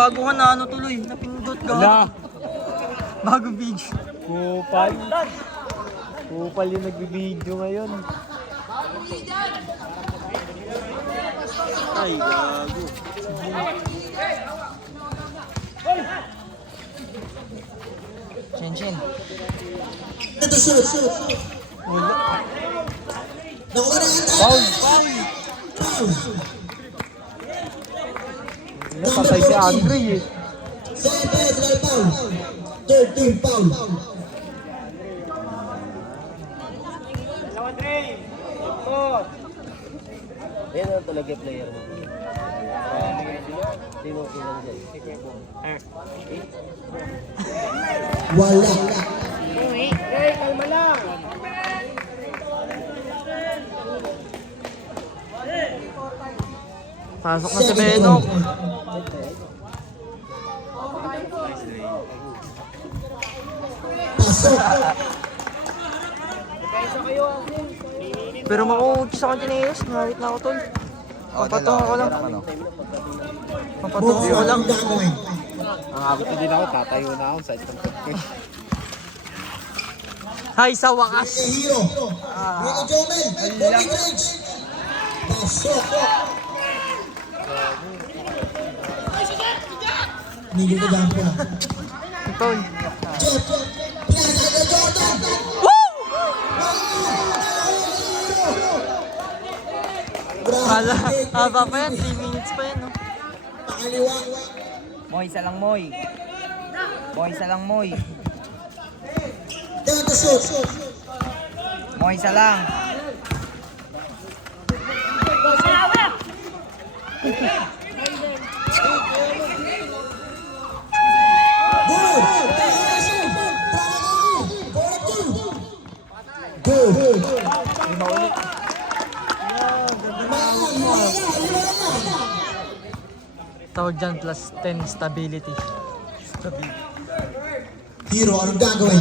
Bago ka na ano tuloy, napindot ka. Wala. Bagong video. Kupal. Kupal yung nagbibideo ngayon. Ay, gago. Chin. Ito shoot. Wala. Nakuha na ata. Foul. Foul. Patay si Andre eh. Second personal foul. Third team foul. Yan ang talaga player mo. Sino lang dyan? Wala. Kalma lang! Pasok na si Benok. Pasok. Pero makuha sa kontineros, nalit na ako tol. Papatungan ko lang. Papatungan ko lang. Ang gagawin. Ang abot na din ako, tatayo na ako sa isang pagke. Hay, sa wakas. Hero. Rico Jomel. Bobby Grange. Pasok. Hindi ko dyan po. Tol. Jeff. Pinagagawin Jordan. Hala, haba pa yan, 3 minutes pa yan, no? Pakaliwa. Moy, isa lang Moy. Moy, isa lang Moy. Down to shoot. Moy, isa lang. Good. Tawag dyan, plus 10 stability. Hero, anong gagawin?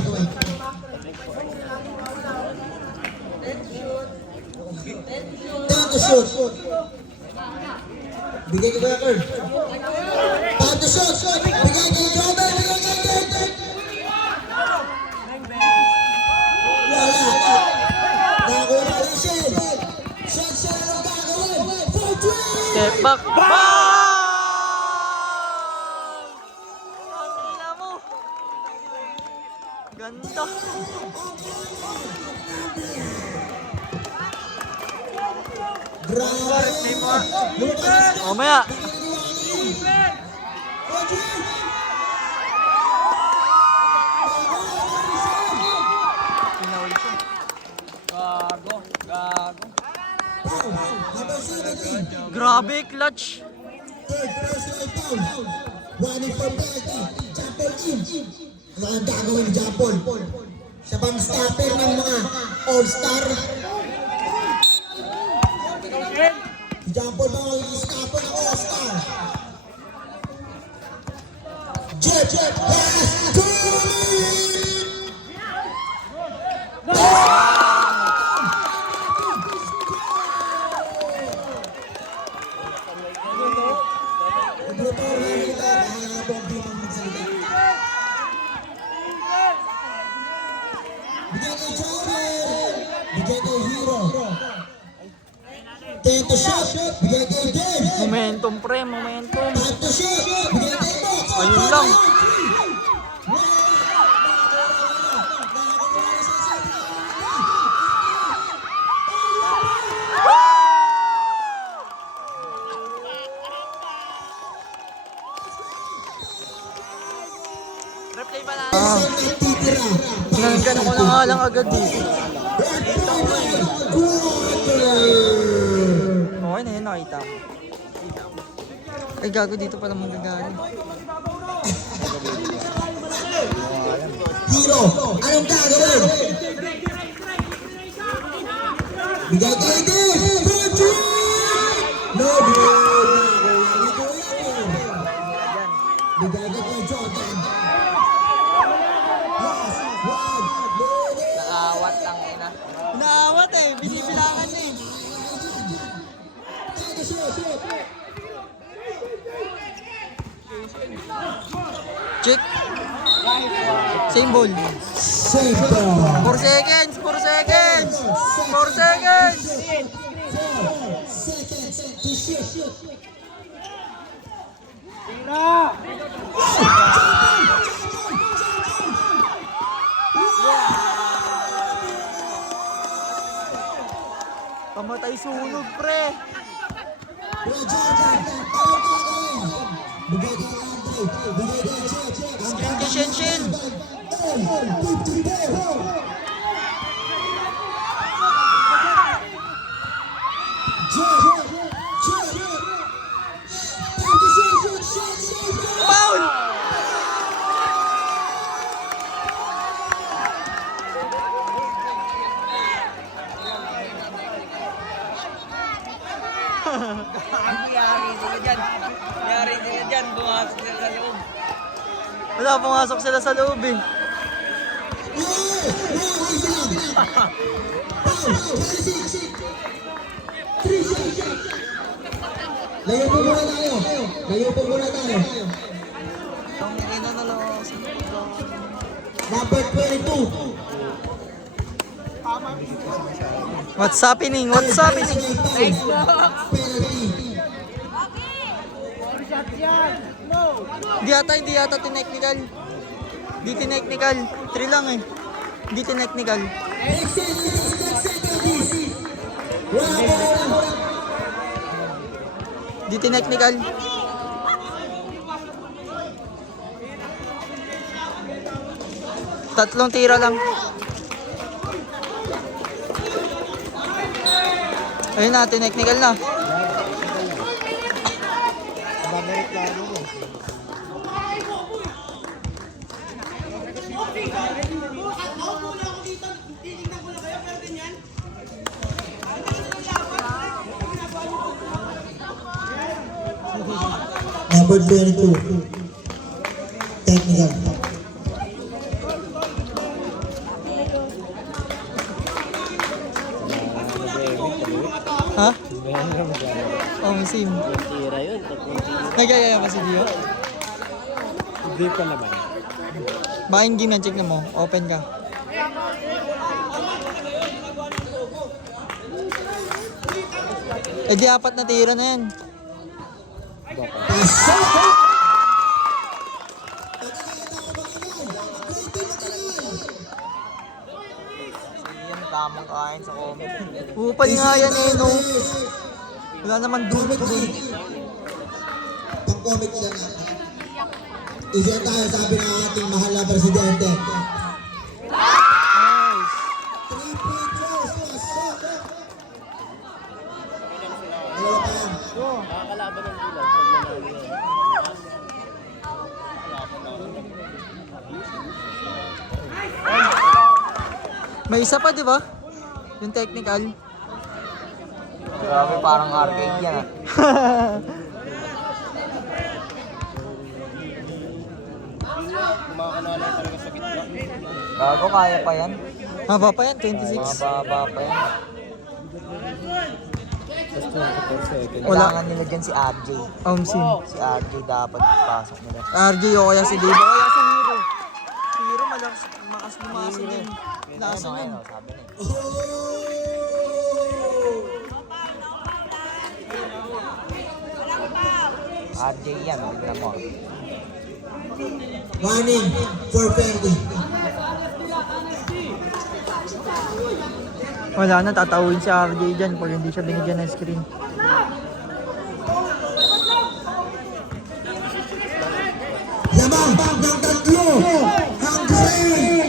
Down to shoot. Bigay ko ba yung curve? Down to shoot. Bigay kay Jomel. Bigay kay Kurt. Wala. Nakakuha na Rachel. Shot siya, anong gagawin? 4-3. Step back. Bang! Ang ina mo. Ganda. Grabe. Replay mo nga. Lucas. Mamaya. Pinawal siya. Gago. Number 17. Grabe, clutch. Third personal foul. One in for penalty. Jampol in. Ano ang gagawin ni Jampol? Siya bang stopper ng mga all-star? Si Jampol ba ang stopper ng all-star? Jet pass to Bigyan kay Jomel. Bigyan kay Hero. Ten to shot. Bigyan kay Dev. Momentum, pre. Momentum. Five to shot. Bigyan kay Box. Ayun lang. Replay ba lang? Ginagano ko na nga lang agad eh. Okay na yun, nakita ko. Ay gago, dito pala magagaling. Hero, anong gagawin? Bigay kay Dev. No good. Bigay kay Jordan. Naawat lang ina. Naawat eh, binibilangan niya eh. Check. Same ball. Safe ball. 4 seconds. 4 seconds. 4 seconds. 4 seconds to shoot. Pamatay sunog, pre. Bro, Jordan, tawag ka kayo. Bigay ka kay Andre. Bigay ka kay Jeff. Screen kay Shenshin. 54. Foul! Yari sila dyan. Yari sila dyan. Bumasok sila sa loob. Wala, pumasok sila sa loob eh. Layo po muna tayo. Layo po muna tayo. Ang ina na lang. Number 22. What's happening? What's happening? Penalty. Hindi yata tinechnical. Di tinechnical. 3 lang eh. Di tinechnical. Di tinechnical. Tatlong tira lang. Ayun na, tinechnical na. Babareklamo mo. Number 22. Technical. Ha? Sim. Tira yun. Nagayaya ba si Gio? Hindi pa naman. Buying game yan, check na mo. Open ka. Eh di 4 na tira na yan. Yan, tamang kain sa comment. Upal nga yan eh, no? Wala naman dulot eh. Pang-comment lang natin. Isa tayo, sabi ng ating mahal na presidente. Nice. 3 free throws. Pasok. Dalawa pa yan. Nakakalaban ng ilaw. Pag nanalo yan. May isa pa, di ba? Yung technical. Grabe, parang arcade yan ah. Kumakanala talaga sa gitna. Bago, kaya pa yan. Haba pa yan, 26. Haba pa yan. Just 24 seconds. Kailangan nila dyan si RJ. Sim. Si RJ dapat pasok nila. RJ o kaya si Dave. O kaya si Hero. Si Hero makas lumaso din. Laso nun. Sabi na RJ yan, tignan mo. Warning for Ferdi. Wala na, tatawin si RJ dyan pag hindi siya binigyan ng screen. Lamang ng tatlo. Hungry.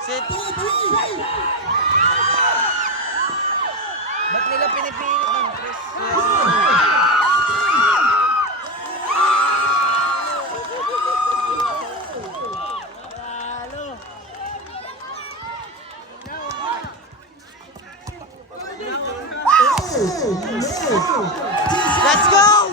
Sit. Ba't nila pinipilit ng Chris? Let's go!